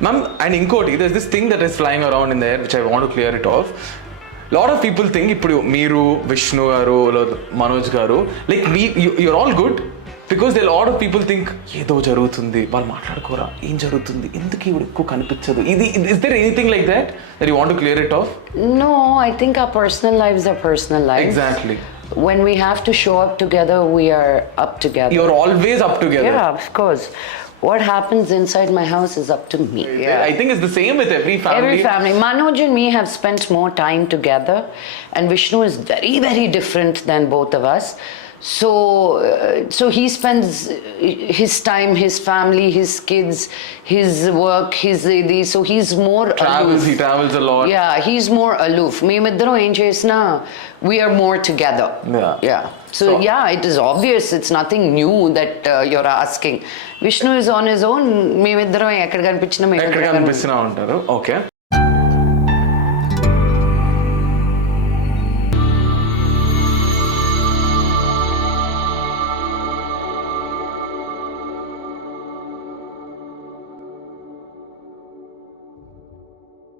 Ma'am, and inkoti, there's this thing that is flying around in the air which I want to clear it off. Lot of people think ఇప్పుడు మీరు విష్ణు గారు మనోజ్ గారు like you're all good because a lot of people think ఏదో జరుగుతుంది వాళ్ళు మాట్లాడుకోరా ఏం జరుగుతుంది ఎందుకు ఇవి ఎక్కువ కనిపించదు ఇది is there anything like that you want to clear it off? No, I think our personal lives are personal lives. Exactly. When we have to show up together, we are up together. You're always up together. Yeah, of course. What happens inside my house is up to me. Yeah. I think it's the same with every family. Every family. Manoj and me have spent more time together, and Vishnu is very, very different than both of us. So he spends his time, his family, his kids, his work, so he's more aloof. He travels a lot. Yeah, he's more aloof. Memiddaram em chesna, we are more together. Yeah. So yeah, it is obvious. It's nothing new that you're asking. Vishnu is on his own. Memiddaram ekkada kanipichina ఎక్కడ కనిపిస్తున్నా ఉంటారు. Okay.